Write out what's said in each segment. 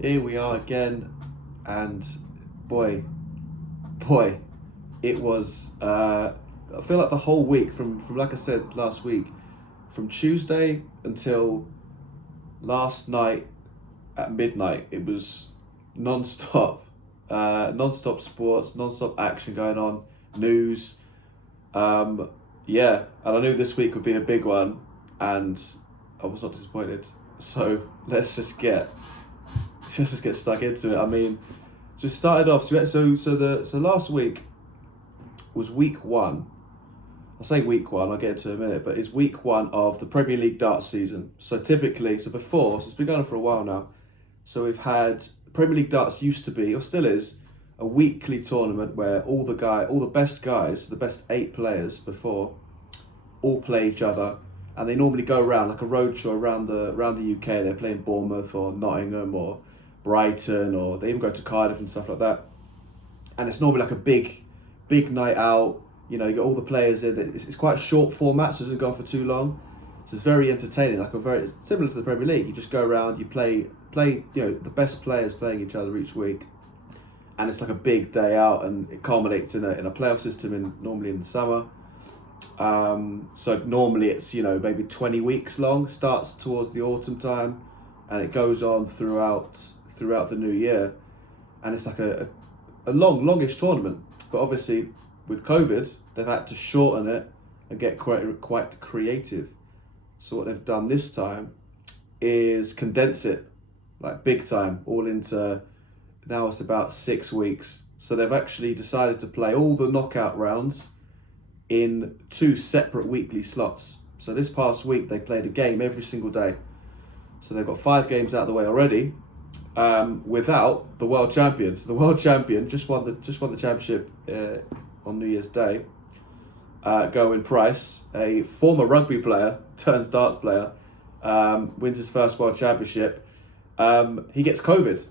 Here we are again, and boy, it was. I feel like the whole week, from like I said last week, from Tuesday until last night at midnight, it was non-stop, non-stop sports, non-stop action going on, news. Yeah, and I knew this week would be a big one, and I was not disappointed. So let's just get stuck into it. I mean, so we started off. So last week was week one. I say week one. I'll get into it in a minute, but it's week one of the Premier League darts season. So it's been going on for a while now. So we've had Premier League darts used to be, or still is, a weekly tournament where all the best guys, the best 8 players before, all play each other, and they normally go around like a roadshow around the UK. They're playing Bournemouth or Nottingham or Brighton, or they even go to Cardiff and stuff like that. And it's normally like a big night out. You know, you got all the players in. It's quite a short format, so it doesn't go on for too long. So it's very entertaining. It's similar to the Premier League. You just go around, you play. You know, the best players playing each other each week, and it's like a big day out, and it culminates in a playoff system normally in the summer. So normally it's maybe 20 weeks long. Starts towards the autumn time, and it goes on throughout the new year, and it's like a longish tournament. But obviously, with COVID, they've had to shorten it and get quite creative. So what they've done this time is condense it, like big time, all into, now it's about 6 weeks. So they've actually decided to play all the knockout rounds in 2 separate weekly slots. So this past week they played a game every single day. So they've got 5 games out of the way already, without the world champion. So the world champion just won the championship on New Year's Day. Gerwyn Price, a former rugby player turns darts player, wins his first world championship. He gets COVID,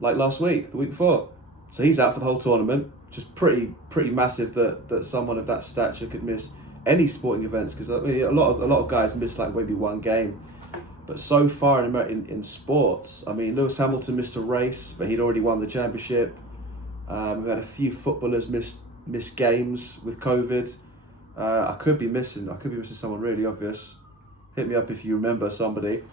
like last week, the week before. So he's out for the whole tournament. Just pretty massive that someone of that stature could miss any sporting events, because I mean, a lot of guys miss like maybe one game. But so far in sports, I mean, Lewis Hamilton missed a race, but he'd already won the championship. We've had a few footballers miss games with COVID. I could be missing someone really obvious. Hit me up if you remember somebody.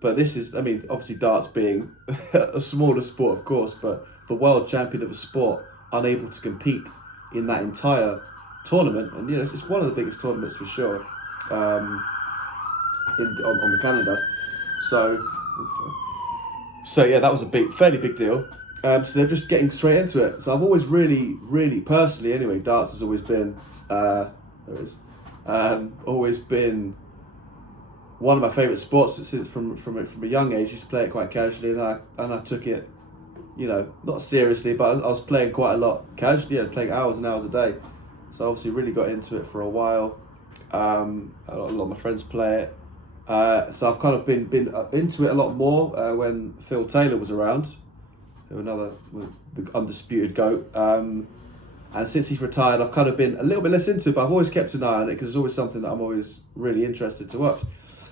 But this is, I mean, obviously darts being a smaller sport, of course, but the world champion of a sport unable to compete in that entire tournament, and it's one of the biggest tournaments for sure, on the calendar. So yeah, that was a fairly big deal. So they're just getting straight into it. So I've always really personally, anyway, darts has always been, always been one of my favourite sports since from a young age. I used to play it quite casually, and I took it, not seriously, but I was playing quite a lot casually, playing hours and hours a day. So I obviously really got into it for a while. A lot of my friends play it. So I've kind of been into it a lot more when Phil Taylor was around, the undisputed GOAT. And since he's retired, I've kind of been a little bit less into it, but I've always kept an eye on it because it's always something that I'm always really interested to watch.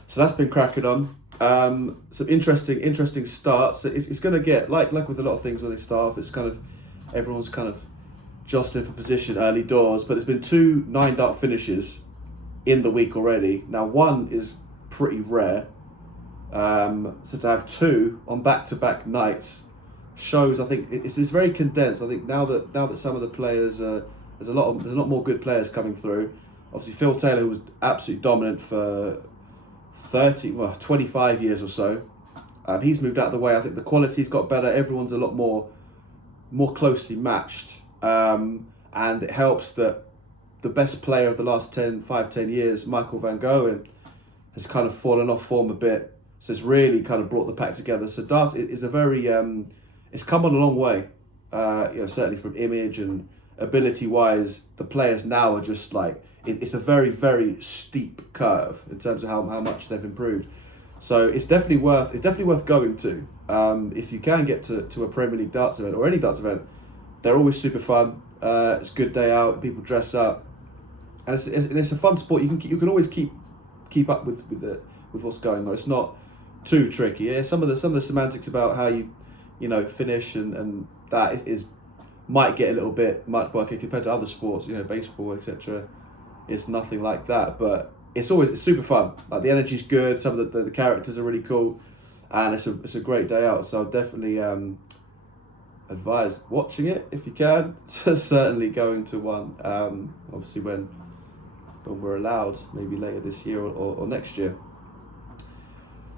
So that's been cracking on. Some interesting starts. It's going to get, like with a lot of things when they start off, it's kind of, everyone's kind of jostling for position early doors, but there's been 2 9-dart finishes in the week already. Now, one is pretty rare. So to have 2 on back-to-back nights shows, I think it's very condensed. I think now that some of the players, there's a lot more good players coming through. Obviously Phil Taylor, who was absolutely dominant for 25 years or so, he's moved out of the way. I think the quality's got better. Everyone's a lot more closely matched, and it helps that the best player of the last 10 years, Michael van Gerwen, has kind of fallen off form a bit. So it's really kind of brought the pack together. So darts is a very, it's come on a long way. Certainly from image and ability wise, the players now are just like, it's a very, very steep curve in terms of how much they've improved. So it's definitely worth going to. If you can get to a Premier League darts event or any darts event, they're always super fun. It's a good day out. People dress up, and it's a fun sport. You can always keep up with what's going on. It's not too tricky. Yeah, some of the semantics about how you finish, and that is might get a little bit much okay compared to other sports, baseball, etc. It's nothing like that, but it's super fun. Like, the energy's good. Some of the characters are really cool, and it's a great day out. So I'll definitely advise watching it if you can. Certainly going to one. Obviously when we're allowed, maybe later this year or next year.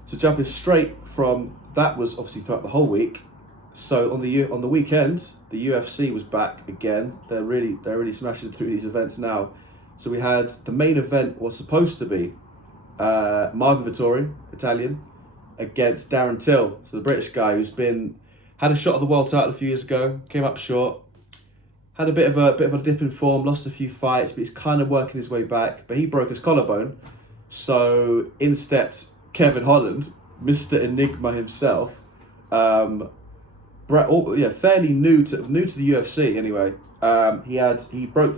So jumping straight from that was obviously throughout the whole week. So on the weekend, the UFC was back again. They're really smashing through these events now. So we had the main event was supposed to be Marvin Vettori, Italian, against Darren Till, so the British guy who's had a shot at the world title a few years ago, came up short, had a bit of a dip in form, lost a few fights, but he's kind of working his way back. But he broke his collarbone, so in stepped Kevin Holland, Mr. Enigma himself. Fairly new to the UFC anyway.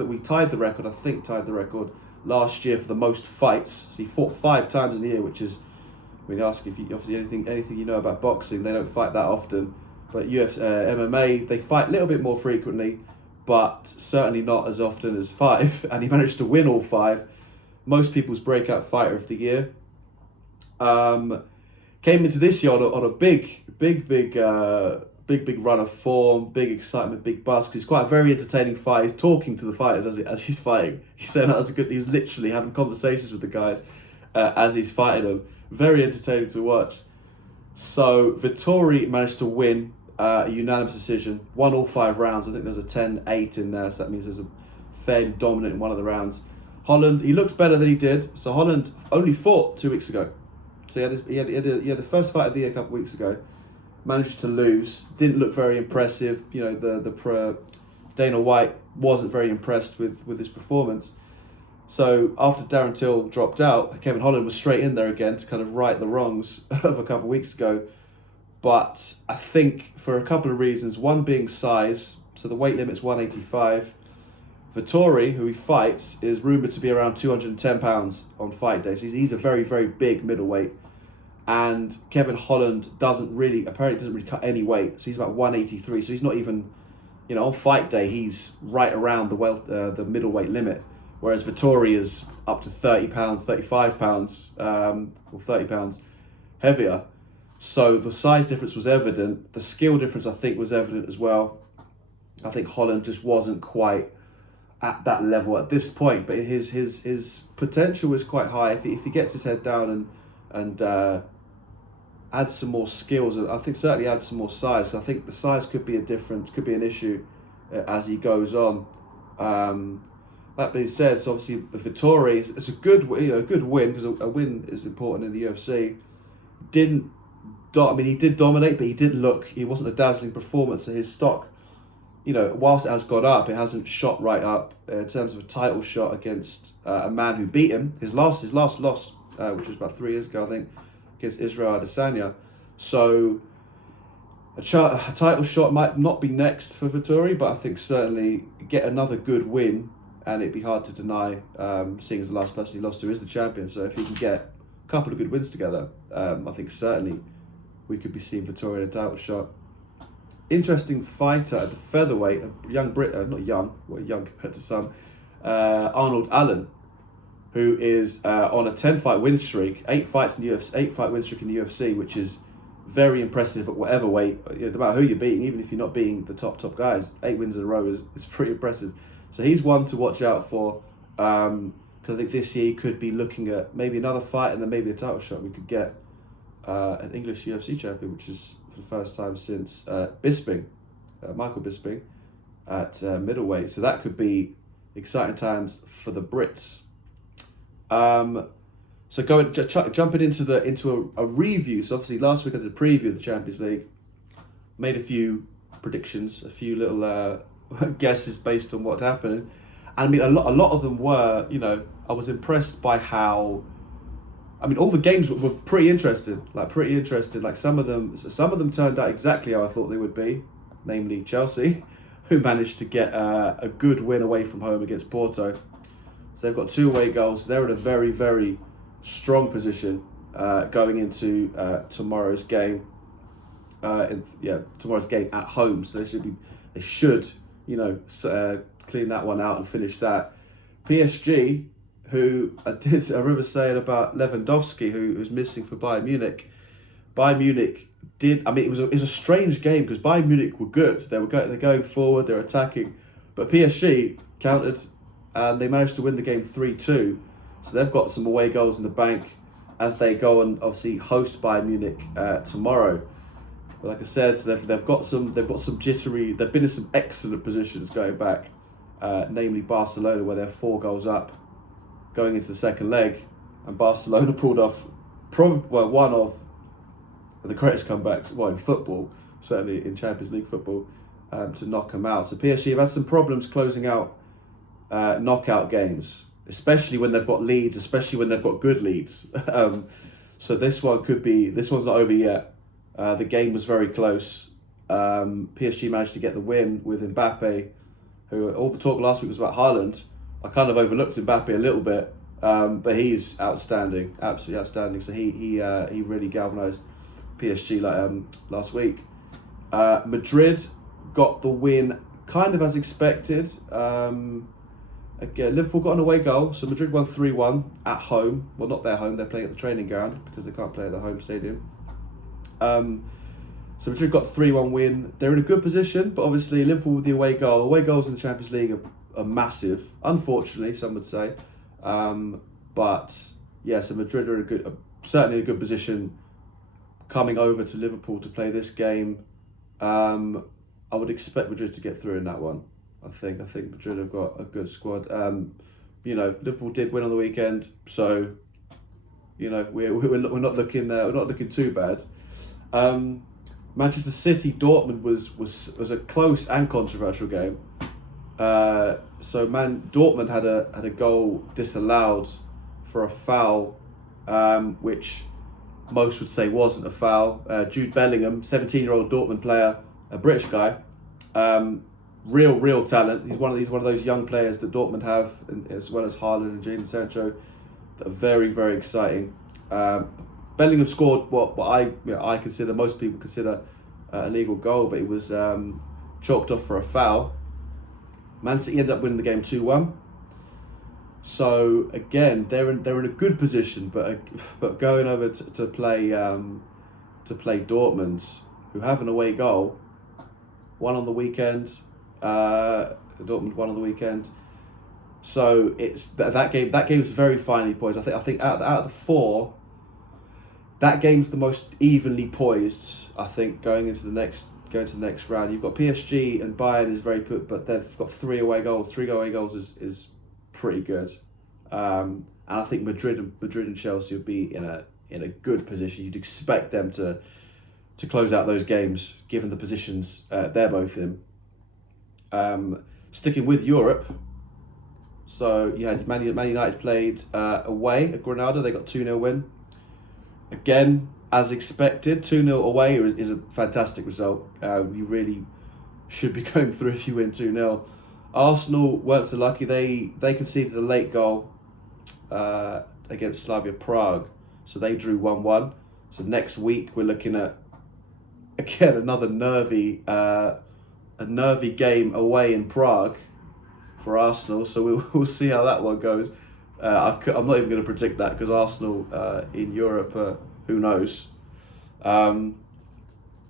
We tied the record last year for the most fights. So he fought 5 times in a year, which is, ask if you obviously anything you know about boxing, they don't fight that often. But UFC, MMA, they fight a little bit more frequently, but certainly not as often as 5. And he managed to win all 5. Most people's breakout fighter of the year. Came into this year on a big run of form, big excitement, big buzz. Cause he's quite a very entertaining fight. He's talking to the fighters as he's fighting. He's saying he was literally having conversations with the guys as he's fighting them. Very entertaining to watch. So Vettori managed to win a unanimous decision. Won all 5 rounds. I think there was a 10-8 in there, so that means there's a fairly dominant in one of the rounds. Holland, he looked better than he did. So Holland only fought 2 weeks ago. So he had the first fight of the year a couple of weeks ago. Managed to lose. Didn't look very impressive. Dana White wasn't very impressed with his performance. So after Darren Till dropped out, Kevin Holland was straight in there again to kind of right the wrongs of a couple of weeks ago. But I think for a couple of reasons, one being size. So the weight limit's 185. Vettori, who he fights, is rumoured to be around 210 pounds on fight day. So he's a very, very big middleweight. And Kevin Holland doesn't really cut any weight. So he's about 183. So he's not even, on fight day, he's right around the middleweight limit. Whereas Vettori is up to 30 pounds, 35 pounds, or 30 pounds heavier. So the size difference was evident. The skill difference, I think, was evident as well. I think Holland just wasn't quite at that level at this point. But his potential is quite high. If he gets his head down and adds some more skills, I think certainly adds some more size. So I think the size could be could be an issue as he goes on. That being said, so obviously Vettori, it's a good win, because a win is important in the UFC. He did dominate, but he wasn't a dazzling performance. So his stock, whilst it has got up, it hasn't shot right up in terms of a title shot against a man who beat him. His last loss, which was about 3 years ago, I think, against Israel Adesanya. So a title shot might not be next for Vettori, but I think certainly get another good win, and it'd be hard to deny, seeing as the last person he lost to is the champion. So if he can get a couple of good wins together, I think certainly we could be seeing Vettori in a title shot. Interesting fighter at the featherweight, a young Brit, not young, young compared to some, Arnold Allen, who is on a 10-fight win streak, 8-fight win streak in the UFC, which is very impressive at whatever weight, no matter who you're beating, even if you're not beating the top guys. 8 wins in a row is pretty impressive. So he's one to watch out for, because I think this year he could be looking at maybe another fight and then maybe a title shot. We could get an English UFC champion, which is for the first time since Michael Bisping at middleweight. So that could be exciting times for the Brits. So jumping into a review. So obviously last week I did a preview of the Champions League, made a few predictions, a few little guesses based on what happened. And a lot of them were, I was impressed by how, all the games were pretty interesting. Like some of them turned out exactly how I thought they would be, namely Chelsea, who managed to get a good win away from home against Porto. So they've got 2 away goals. They're in a very, very strong position going into tomorrow's game. tomorrow's game at home. So they should clean that one out and finish that. PSG, who I remember saying about Lewandowski, who was missing for Bayern Munich. Bayern Munich did. I mean, it was a strange game because Bayern Munich were good. They're going forward. They're attacking, but PSG countered, and they managed to win the game 3-2. So they've got some away goals in the bank as they go and obviously host Bayern Munich tomorrow. But like I said, so they've got some jittery. They've been in some excellent positions going back, namely Barcelona, where they're 4 goals up, going into the second leg, and Barcelona pulled off one of the greatest comebacks, in football, certainly in Champions League football, to knock them out. So PSG have had some problems closing out knockout games, especially when they've got leads, especially when they've got good leads. So this one's not over yet. The game was very close. PSG managed to get the win with Mbappe, who all the talk last week was about Holland. I kind of overlooked Mbappe a little bit, but he's outstanding, absolutely outstanding. So he really galvanised PSG last week. Madrid got the win kind of as expected. Again, Liverpool got an away goal, so Madrid won 3-1 at home. Well, not their home, they're playing at the training ground because they can't play at the home stadium. So Madrid got a 3-1 win. They're in a good position, but obviously Liverpool with the away goal. Away goals in the Champions League are massive, unfortunately, some would say. But yeah, so Madrid are certainly in a good position coming over to Liverpool to play this game. I would expect Madrid to get through in that one. I think Madrid have got a good squad. Liverpool did win on the weekend, so we're not looking too bad. Manchester City Dortmund was a close and controversial game. Dortmund had a goal disallowed for a foul, which most would say wasn't a foul. Jude Bellingham, 17-year-old Dortmund player, a British guy, real talent. He's one of those young players that Dortmund have, as well as Holland and Jadon Sancho, that are very, very exciting. Bellingham scored what I consider, most people consider a legal goal, but it was chalked off for a foul. Man City ended up winning the game 2-1. So again, they're in a good position, but going over to play Dortmund, who have an away goal, one on the weekend. Dortmund won on the weekend. So it's that game. That game is very finely poised. I think out of the 4, that game's the most evenly poised. I think going into the next round, you've got PSG and Bayern is very good, but they've got 3 away goals. 3 away goals is pretty good. And I think Madrid and Chelsea would be in a good position. You'd expect them to close out those games, given the positions they're both in. Sticking with Europe, so you had Man United played away at Granada. They got 2-0 win. Again, as expected, 2-0 away is a fantastic result. You really should be going through if you win 2-0. Arsenal weren't so lucky. They conceded a late goal against Slavia Prague, so they drew 1-1. So next week we're looking at again another nervy game away in Prague for Arsenal. So we'll see how that one goes. I'm not even going to predict that because Arsenal in Europe, who knows? You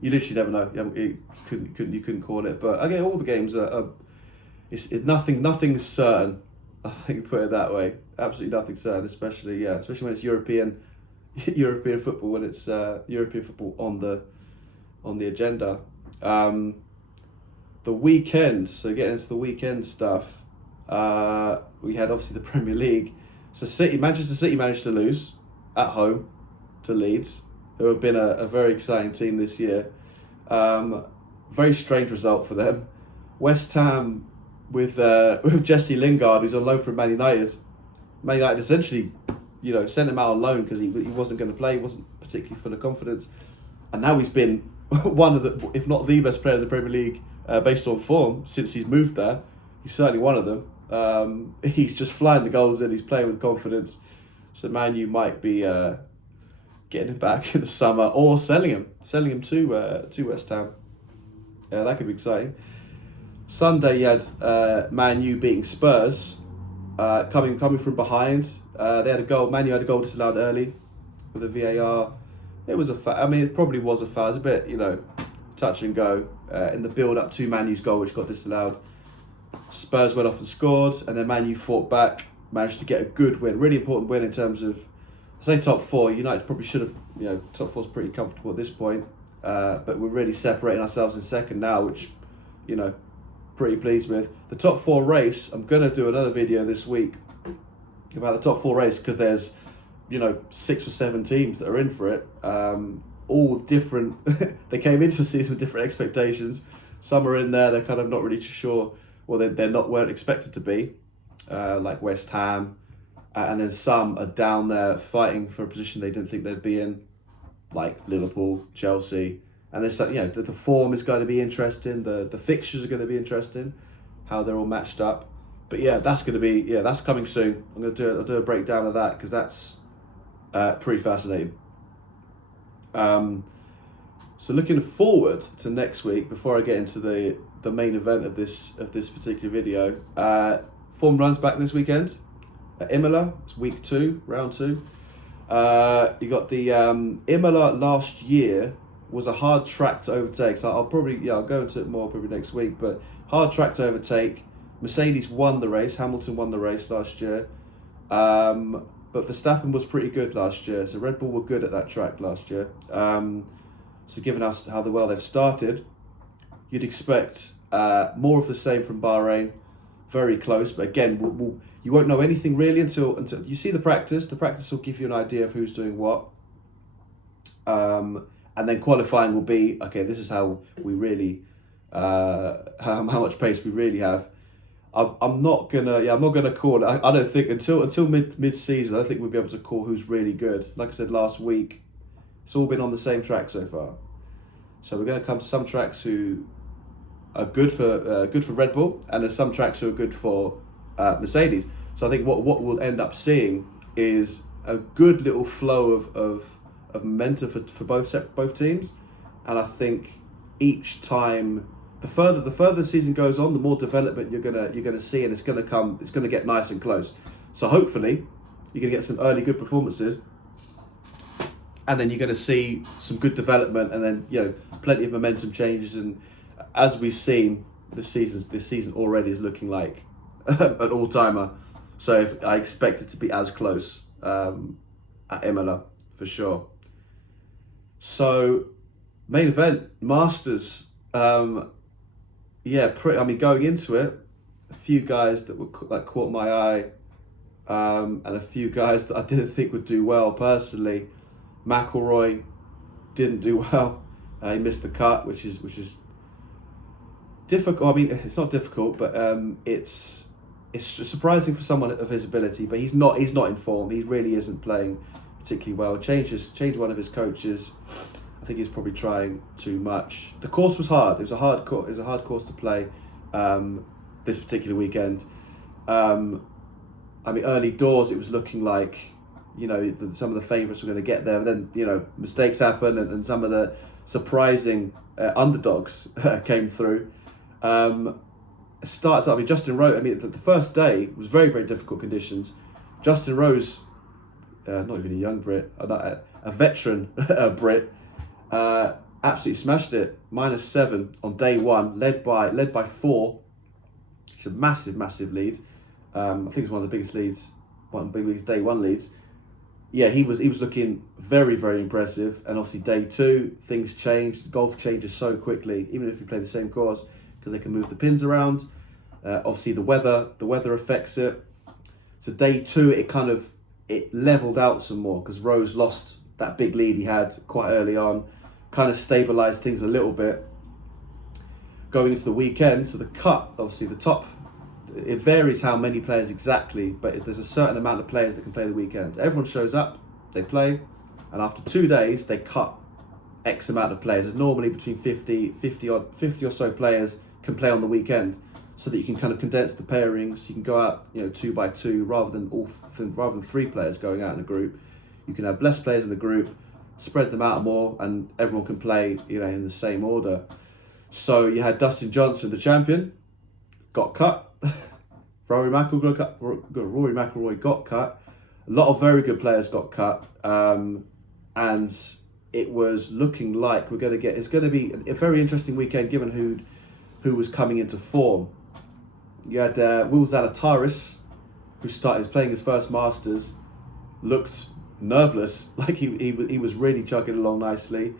literally never know. You couldn't call it. But again, all the games are it's nothing's certain. I think put it that way. Absolutely nothing certain, especially when it's European football, when it's European football on the agenda. The weekend. So getting into the weekend stuff. We had obviously the Premier League. So Manchester City managed to lose at home to Leeds, who have been a very exciting team this year. Very strange result for them. West Ham with Jesse Lingard, who's on loan from Man United. Man United essentially, sent him out on loan because he wasn't going to play. He wasn't particularly full of confidence, and now he's been one of the, if not the best player in the Premier League based on form since he's moved there. He's certainly one of them. He's just flying the goals in. He's playing with confidence. So Man U might be getting him back in the summer, or selling him to West Ham. Yeah, that could be exciting. Sunday you had Man U beating Spurs, coming from behind. They had a goal. Man U had a goal disallowed early with a VAR. It was a foul. I mean, it probably was a foul. It's a bit, touch and go in the build up to Man U's goal, which got disallowed. Spurs went off and scored, and then Man U fought back, managed to get a good win, really important win in terms of, I say top four. United probably should have, top four's pretty comfortable at this point, but we're really separating ourselves in second now, which, pretty pleased with. The top four race, I'm going to do another video this week about the top four race, because there's, 6 or 7 teams that are in for it, all different. They came into the season with different expectations. Some are in there, they're kind of not really too sure, well, weren't expected to be, like West Ham, and then some are down there fighting for a position they didn't think they'd be in, like Liverpool, Chelsea. And there's, the form is going to be interesting, the fixtures are going to be interesting, how they're all matched up. But yeah, that's coming soon. I'll do a breakdown of that, because that's pretty fascinating. So looking forward to next week, before I get into the main event of this particular video, form runs back this weekend at Imola. It's week 2, round 2. You got the Imola last year was a hard track to overtake. So I'll go into it more probably next week. But hard track to overtake. Mercedes won the race. Hamilton won the race last year. But Verstappen was pretty good last year. So Red Bull were good at that track last year. So given us how well they've started, you'd expect more of the same from Bahrain. Very close, but again, you won't know anything really until you see the practice. The practice will give you an idea of who's doing what. And then qualifying will be, okay, this is how we really, how much pace we really have. I'm not gonna call it. I don't think until mid season, I don't think we'll be able to call who's really good. Like I said last week, it's all been on the same track so far. So we're going to come to some tracks who are good for Red Bull, and there's some tracks who are good for Mercedes. So I think what we'll end up seeing is a good little flow of momentum for both teams, and I think each time the further the season goes on, the more development you're gonna see, and it's gonna get nice and close. So hopefully you're gonna get some early good performances, and then you're gonna see some good development, and then plenty of momentum changes. And as we've seen, this season already is looking like an all-timer. So I expect it to be as close at Imola for sure. So main event, Masters. Going into it, a few guys that caught my eye, and a few guys that I didn't think would do well personally. McIlroy didn't do well. He missed the cut, which is difficult. I mean, it's not difficult, but it's surprising for someone of his ability. But he's not in form. He really isn't playing particularly well. Changed one of his coaches. I think he's probably trying too much. The course was hard. It was a hard course to play this particular weekend. Early doors it was looking like some of the favourites were going to get there, but then mistakes happen, and some of the surprising underdogs came through. Starts up. Justin Rose. The first day was very, very difficult conditions. Justin Rose, not even a young Brit, a veteran Brit, absolutely smashed it. -7 on day one, led by 4. It's a massive lead. I think it's one of the biggest leads, one of the biggest day one leads. Yeah, he was looking very, very impressive. And obviously day 2, things changed. Golf changes so quickly, even if you play the same course, because they can move the pins around. Obviously the weather affects it. So day 2, it leveled out some more, because Rose lost that big lead he had quite early on, kind of stabilised things a little bit. Going into the weekend, so the cut, obviously the top, it varies how many players exactly, but there's a certain amount of players that can play the weekend. Everyone shows up, they play, and after 2 days, they cut X amount of players. There's normally between 50 or so players can play on the weekend, so that you can kind of condense the pairings. You can go out, 2 by 2 rather than 3 players going out in a group. You can have less players in the group, spread them out more, and everyone can play, in the same order. So you had Dustin Johnson, the champion, got cut. Rory McIlroy got cut. A lot of very good players got cut, and it was looking like it's going to be a very interesting weekend given who was coming into form. You had Will Zalatoris, who started playing his first Masters, looked nerveless, like he was really chugging along nicely.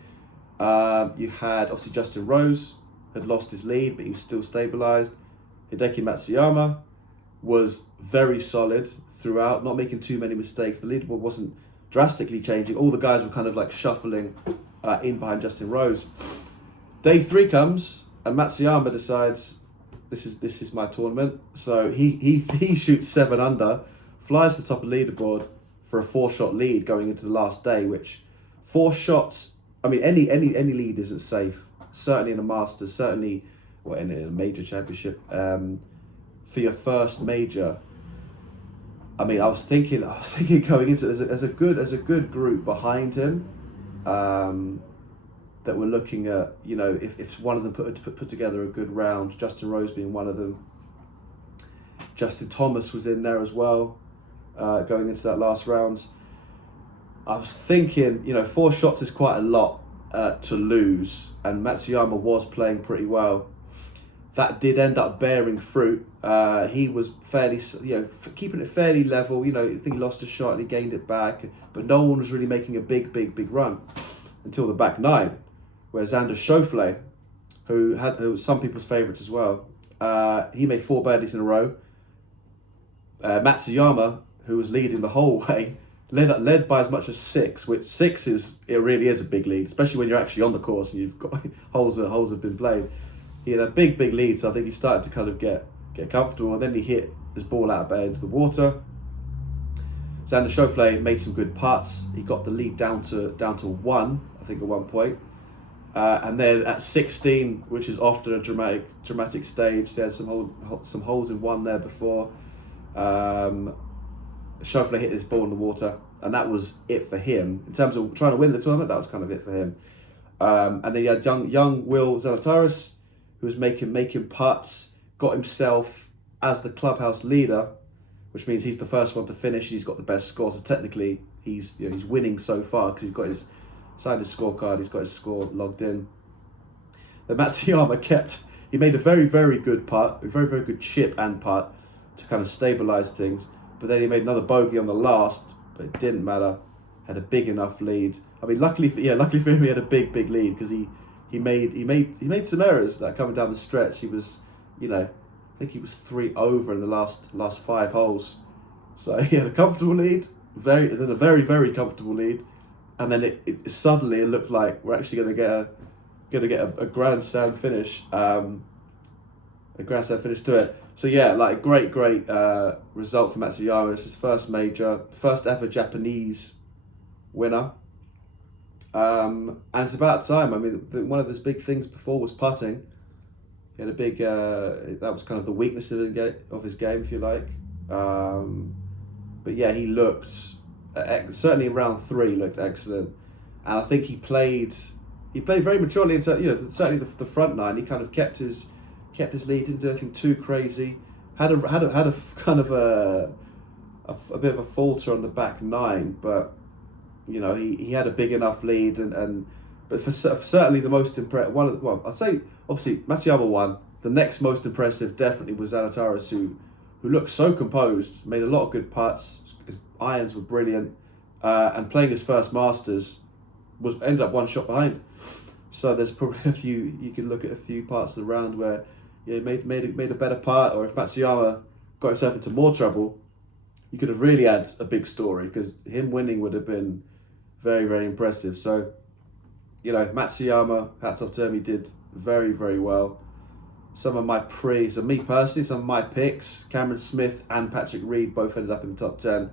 You had obviously Justin Rose had lost his lead, but he was still stabilised. Hideki Matsuyama was very solid throughout, not making too many mistakes. The leaderboard wasn't drastically changing. All the guys were kind of like shuffling in behind Justin Rose. Day 3 comes, and Matsuyama decides this is my tournament. So he shoots 7 under, flies to the top of the leaderboard for a 4-shot lead going into the last day. Which 4 shots, I mean, any lead isn't safe. Certainly in a Masters, certainly in a major championship. For your first major, I mean, I was thinking going into it as a good group behind him, that we're looking at, if one of them put together a good round, Justin Rose being one of them. Justin Thomas was in there as well, going into that last round. I was thinking, 4 shots is quite a lot to lose, and Matsuyama was playing pretty well. That did end up bearing fruit. He was fairly, keeping it fairly level. I think he lost a shot and he gained it back, but no one was really making a big run until the back 9, where Xander Schauffele, who was some people's favourites as well, he made 4 birdies in a row. Matsuyama, who was leading the whole way, led by as much as 6, which 6 really is a big lead, especially when you're actually on the course and you've got holes have been played. He had a big lead, so I think he started to kind of get comfortable, and then he hit his ball out of bed into the water. Xander Schauffele made some good putts. He got the lead down to 1, I think, at one point. And then at 16, which is often a dramatic stage, they had some holes in 1 there before. Schauffele hit his ball in the water, and that was it for him. In terms of trying to win the tournament, that was kind of it for him. And then you had young Will Zalatoris, who was making putts, got himself as the clubhouse leader, which means he's the first one to finish. He's got the best score, so technically he's winning so far because he's got signed his scorecard. He's got his score logged in. Then Matsuyama he made a very good putt, a very good chip and putt to kind of stabilise things. But then he made another bogey on the last, but it didn't matter. Had a big enough lead. I mean, luckily for him, he had a big lead because he made some errors like coming down the stretch. He was, I think he was 3 over in the last 5 holes. So he had a comfortable lead, then a very comfortable lead, and then it suddenly looked like we're actually going to get a Grand Slam finish, to it. So yeah, like great result for Matsuyama. It's his first major, first ever Japanese winner. And it's about time. I mean, one of his big things before was putting. He had a big, that was kind of the weakness of his game, if you like. But yeah, he looked, certainly in round 3, looked excellent. And I think he played very maturely into, certainly the front 9. He kind of kept his lead, didn't do anything too crazy. Had a kind of a bit of a falter on the back 9, but he had a big enough lead, but for certainly the most impressive I'd say obviously Matsuyama won. The next most impressive definitely was Zalatoris, who looked so composed, made a lot of good putts. His irons were brilliant, and playing his first Masters ended up 1 shot behind. So there's probably you can look at a few parts of the round where he made a better putt, or if Matsuyama got himself into more trouble, you could have really had a big story, because him winning would have been very impressive. So, Matsuyama, hats off to him, he did very well. Some of my picks, Cameron Smith and Patrick Reed both ended up in the top 10.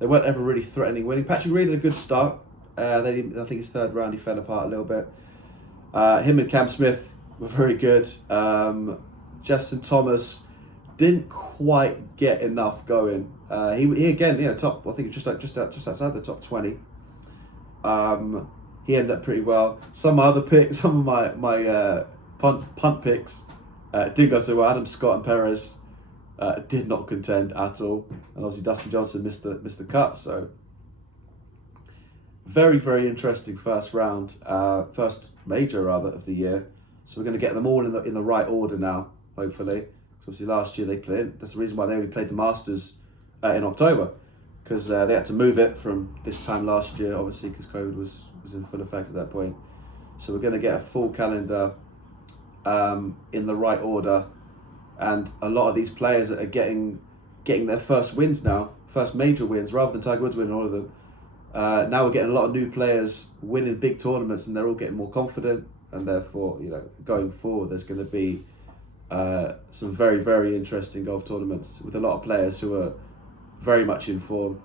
They weren't ever really threatening winning. Patrick Reed had a good start. I think his 3rd round he fell apart a little bit. Him and Cam Smith were very good. Justin Thomas didn't quite get enough going. He again, top, I think just outside the top 20. He ended up pretty well. Some other picks, some of my punt picks didn't go so well. Adam Scott and Perez did not contend at all, and obviously Dustin Johnson missed the cut. So very, very interesting first round, first major rather of the year. So we're going to get them all in the right order now, hopefully. Because obviously last year they played. That's the reason why they only played the Masters in October, because they had to move it from this time last year, obviously, because COVID was in full effect at that point. So we're going to get a full calendar in the right order, and a lot of these players are getting their first wins now, first major wins, rather than Tiger Woods winning all of them. Now we're getting a lot of new players winning big tournaments, and they're all getting more confident, and therefore, going forward, there's going to be some very, very interesting golf tournaments with a lot of players who are very much in form.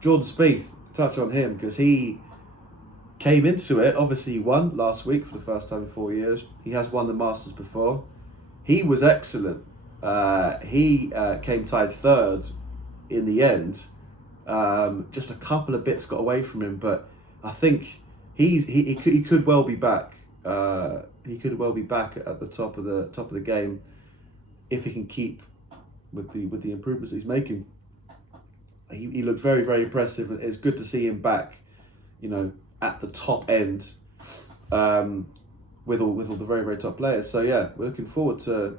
Jordan Spieth, touch on him, because he came into it, obviously he won last week for the first time in 4 years. He has won the Masters before. He was excellent. He came tied third in the end. Just a couple of bits got away from him, but I think he could well be back. He could well be back at the top of the game if he can keep with the improvements he's making. He looked very, very impressive, and it's good to see him back, at the top end, with all the very, very top players. So yeah, we're looking forward to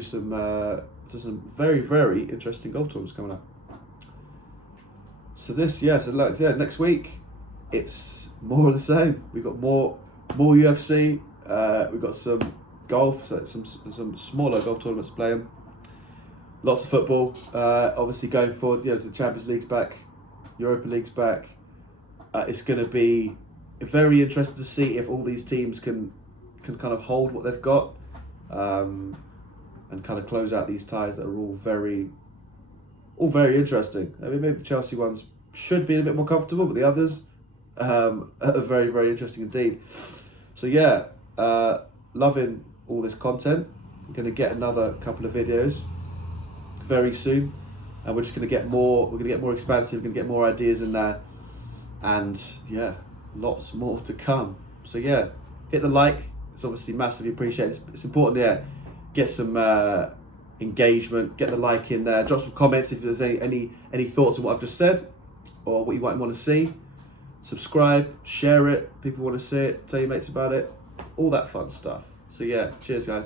some very, very interesting golf tournaments coming up. So next week it's more of the same. We've got more UFC. We've got some golf, so some smaller golf tournaments playing. Lots of football. Obviously going forward, the Champions League's back, Europa League's back. It's going to be very interesting to see if all these teams can kind of hold what they've got, and kind of close out these ties that are all very interesting. I mean, maybe the Chelsea ones should be a bit more comfortable, but the others are very, very interesting indeed. So yeah, loving all this content. I'm going to get another couple of videos very soon, and we're just going to get more. We're going to get more expansive. We're going to get more ideas in there, and yeah, lots more to come. So yeah, hit the like. It's obviously massively appreciated. It's important. Get some engagement. Get the like in there. Drop some comments if there's any thoughts on what I've just said, or what you might want to see. Subscribe, share it. People want to see it. Tell your mates about it. All that fun stuff. So yeah, cheers guys.